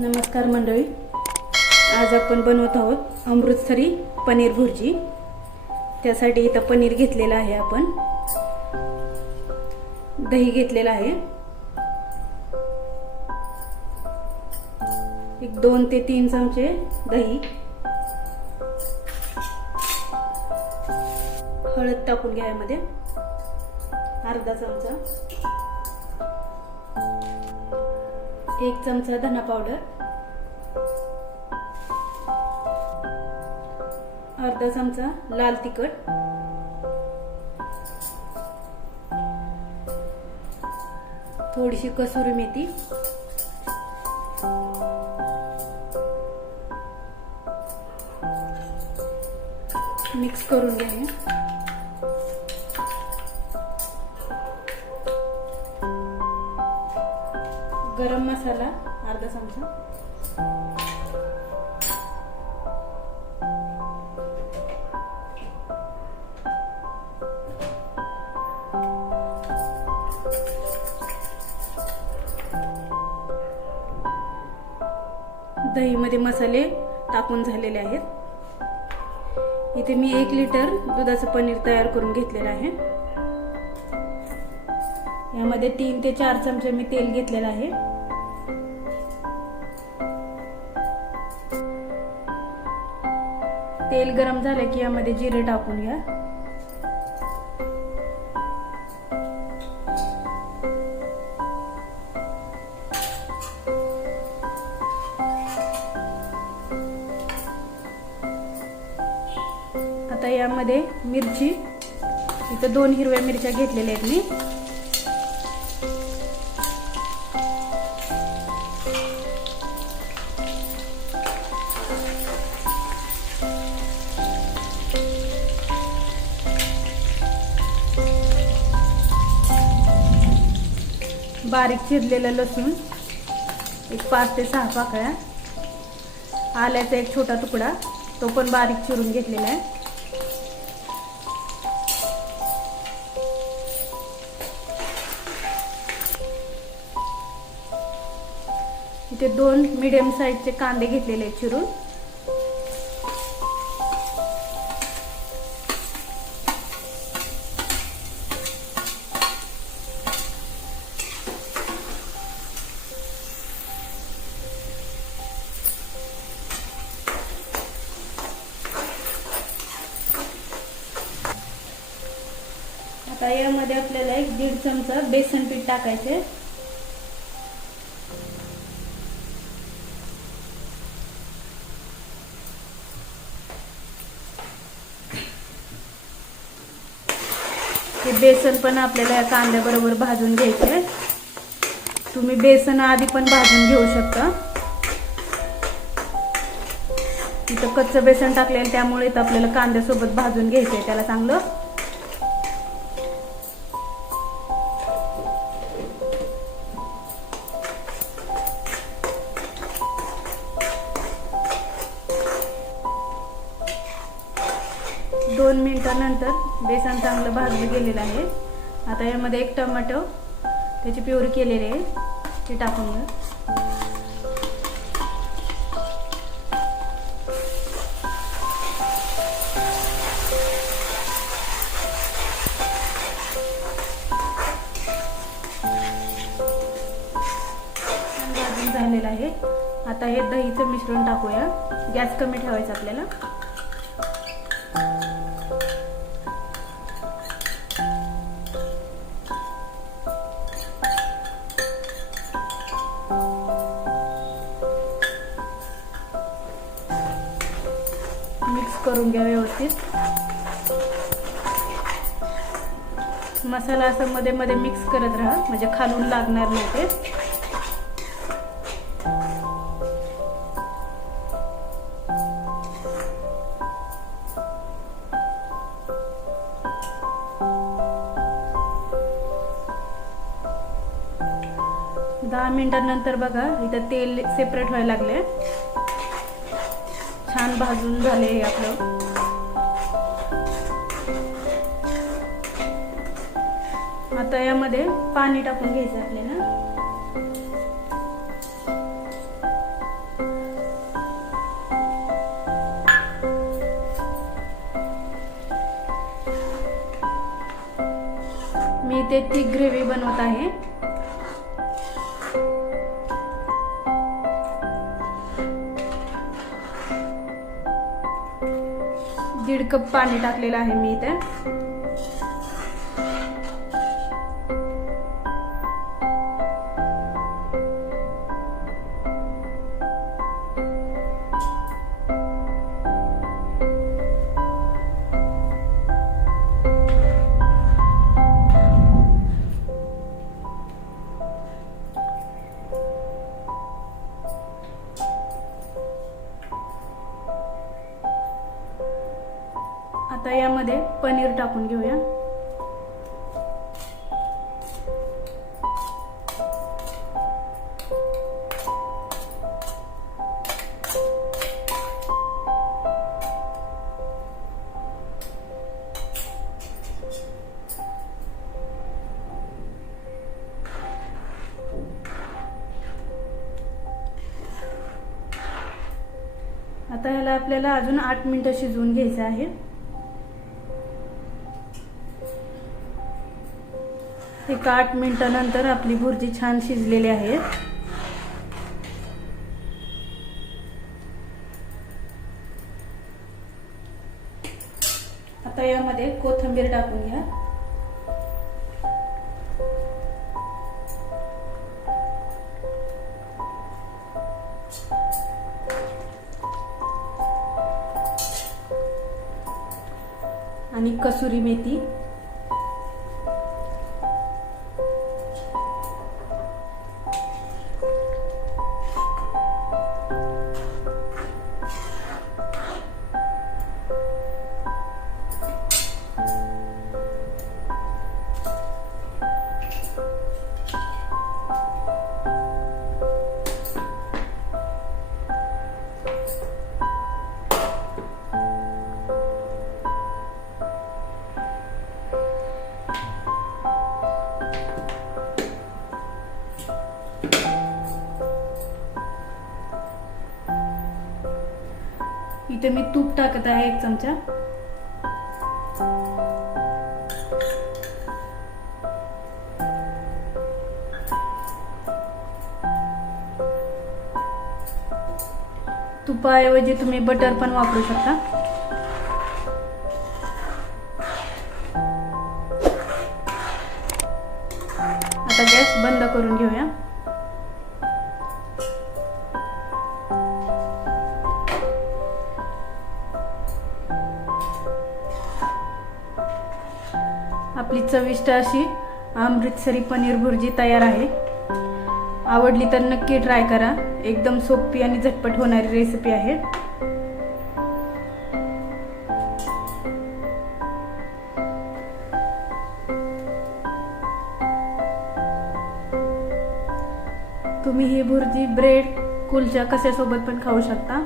नमस्कार मंडळी, आज आपण बनवत आहोत अमृतसरी पनीर भुर्जी। त्यासाठी इथं पनीर घेतलेलं आहे, आपण दही घेतलेलं आहे, एक 2 ते 3 चमचे दही, हळद टाकून घ्या यामध्ये अर्धा चमचा, 1 चमचा धना पावडर, अर्धा चमचा लाल तिखट, थोडीशी कसुरी मेथी, मिक्स करून घ्या। गरम मसाला अर्धा चमचा, दही मध्ये मसाले टाकून झालेले आहेत। इथे मी 1 लिटर दुधाचं पनीर तयार करून घेतलेलं आहे। यामध्ये 3 ते 4 चमचे मी तेल घेतलेलं आहे। तेल गरम झाले की यामध्ये जिरे टाकून घ्या। आता यामध्ये मिरची, इथं 2 हिरव्या मिरच्या घेतलेल्या आहेत मी। बारीक चिरलेलं लसूण, एक 5 ते 6 पाकळ्या, आल्याचा एक छोटा तुकडा, तो पण बारीक चिरून घेतलेला आहे। इथे 2 मीडियम साईजचे कांदे घेतलेले आहेत चिरून। आता यामध्ये आपल्याला 1-1.5 चमचा बेसन पीठ टाकायचे। हे बेसन पण आपल्याला या कांद्याबरोबर भाजून घ्यायचे। तुम्ही बेसन आधी पण भाजून घेऊ शकता। इथं कच्चं बेसन टाकलेलं, त्यामुळे इथं आपल्याला कांद्यासोबत भाजून घ्यायचंय त्याला चांगलं। दोन मिनिटांनंतर बेसन चांगलं भाजलं गेलेलं आहे। आता यामध्ये 1 टोमॅटो, त्याची प्युरी केलेली आहे, ते टाकून घ्या। भाजून झालेलं आहे। आता हे दहीचं मिश्रण टाकूया। गॅस कमी ठेवायचा आपल्याला। मिक्स करून घ्या व्यवस्थित। मसाला असं मध्ये मध्ये मिक्स करत राहा, म्हणजे खालून लागणार नाही ते। दहा मिनिटांनंतर बघा, इथं तेल सेपरेट व्हायला लागले, छान भाजून झाले आपलं। आता यामध्ये पाणी टाकून घ्यायचं आपल्याला। इथे थिक ग्रेव्ही बनवत आहे. दीड कप पाणी टाकलेलं आहे मी इथे. आता यामध्ये पनीर टाकून घेऊया. आता ह्याला आपल्याला अजून 8 मिनिटं शिजवून घ्यायचं आहे. एक 8 मिनिटानंतर आपली भुर्जी छान शिजलेली आहे. आता यामध्ये कोथिंबीर टाकून घ्या. आणि कसुरी मेथी. इथे मी तूप टाकत आहे 1 चमचा. तुपाऐवजी तुम्ही बटर पण वापरू शकता. आता गॅस बंद करून घेऊया. आपली चविष्ट अशी अमृतसरी पनीर भुर्जी तयार आहे. आवडली तर नक्की ट्राय करा. एकदम सोपी आणि झटपट होणारी रेसिपी आहे. तुम्ही ही भुर्जी ब्रेड, कुलचा कशासोबत पण खाऊ शकता.